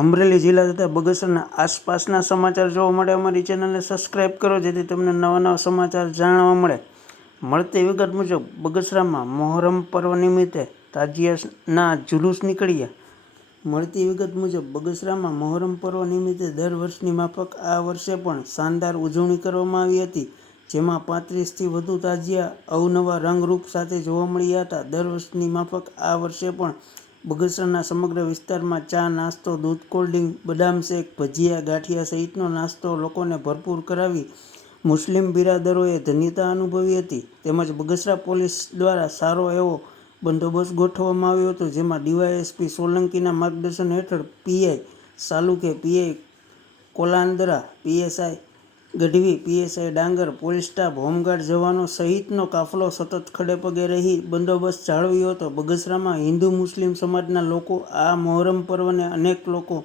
અમરેલી જિલ્લા તથા બગસરાના આસપાસના સમાચાર જોવા માટે અમારી ચેનલને સબસ્ક્રાઈબ કરો, જેથી તમને નવા નવા સમાચાર જાણવા મળે. મળતી વિગત મુજબ બગસરામાં મોહરમ પર્વ નિમિત્તે તાજિયાના જુલુસ નીકળ્યા. મળતી વિગત મુજબ બગસરામાં મોહરમ પર્વ નિમિત્તે દર વર્ષની માફક આ વર્ષે પણ શાનદાર ઉજવણી કરવામાં આવી હતી, જેમાં 35થી વધુ તાજિયા અવનવા રંગરૂપ સાથે જોવા મળ્યા હતા. દર વર્ષની માફક આ વર્ષે પણ બગસરાના સમગ્ર વિસ્તારમાં ચા, નાસ્તો, દૂધ, કોલ્ડ્રિંક, બદામ શેક, ભજીયા, ગાંઠિયા સહિતનો નાસ્તો લોકોને ભરપૂર કરાવી મુસ્લિમ બિરાદરોએ ધન્યતા અનુભવી હતી. તેમજ બગસરા પોલીસ દ્વારા સારો એવો બંદોબસ્ત ગોઠવવામાં આવ્યો હતો, જેમાં ડીવાયએસપી સોલંકીના માર્ગદર્શન હેઠળ PI Saluke, PI Kolandara, PSI Gadhvi, PSI Dangar, police staff, home guard જવાનો સહિતનો કાફલો સતત ખડેપગે રહી બંદોબસ્ત જાળવ્યો હતો. બગસરામાં હિન્દુ મુસ્લિમ સમાજના લોકો આ મોહરમ પર્વને અનેક લોકો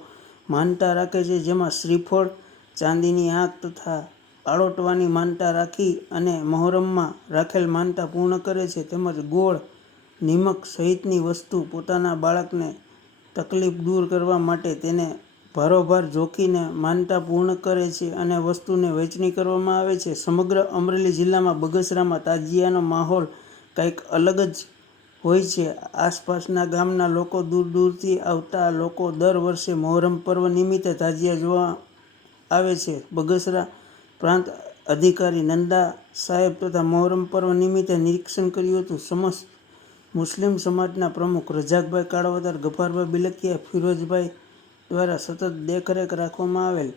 માનતા રાખે છે, જેમાં શ્રીફળ, ચાંદીની આંખ તથા આળોટવાની માનતા રાખી અને મોહરમમાં રાખેલ માનતા પૂર્ણ કરે છે. તેમજ ગોળ, નિમક સહિતની વસ્તુ પોતાના બાળકને તકલીફ દૂર કરવા માટે તેને ભારોભાર જોખીને માનતા પૂર્ણ કરે છે અને વસ્તુને વહેંચણી કરવામાં આવે છે. સમગ્ર અમરેલી જિલ્લામાં બગસરામાં તાજિયાનો માહોલ કંઈક અલગ જ હોય છે. આસપાસના ગામના લોકો, દૂર દૂરથી આવતા લોકો દર વર્ષે મોહરમ પર્વ નિમિત્તે તાજિયા જોવા આવે છે. બગસરા પ્રાંત અધિકારી નંદા સાહેબ તથા મોહરમ પર્વ નિમિત્તે નિરીક્ષણ કર્યું હતું. સમસ્ત મુસ્લિમ સમાજના પ્રમુખ રજાકભાઈ કાળાવદર, ગફારભાઈ બિલકિયા, ફિરોઝભાઈ દ્વારા સતત દેખરેખ રાખવામાં આવેલ.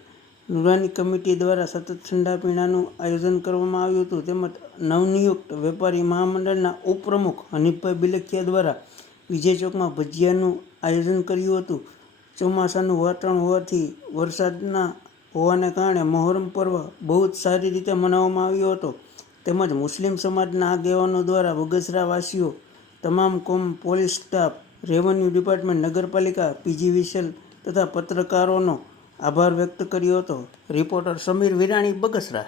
નુરાની કમિટી દ્વારા સતત ઠંડા પીણાનું આયોજન કરવામાં આવ્યું હતું. તેમજ નવનિયુક્ત વેપારી મહામંડળના ઉપપ્રમુખ હનીફભાઈ બિલકિયા દ્વારા વિજય ચોકમાં ભજીયાનું આયોજન કર્યું હતું. ચોમાસાનું વાતાવરણ હોવાથી વરસાદના હોવાને કારણે મોહરમ પર્વ બહુ જ સારી રીતે મનાવવામાં આવ્યો હતો. તેમજ મુસ્લિમ સમાજના આગેવાનો દ્વારા બગસરાવાસીઓ, તમામ કોમ, પોલીસ સ્ટાફ, રેવન્યુ ડિપાર્ટમેન્ટ, નગરપાલિકા, પીજીવીસીએલ તથા પત્રકારોનો આભાર વ્યક્ત કર્યો હતો. રિપોર્ટર સમીર વિરાણી, બગસરા.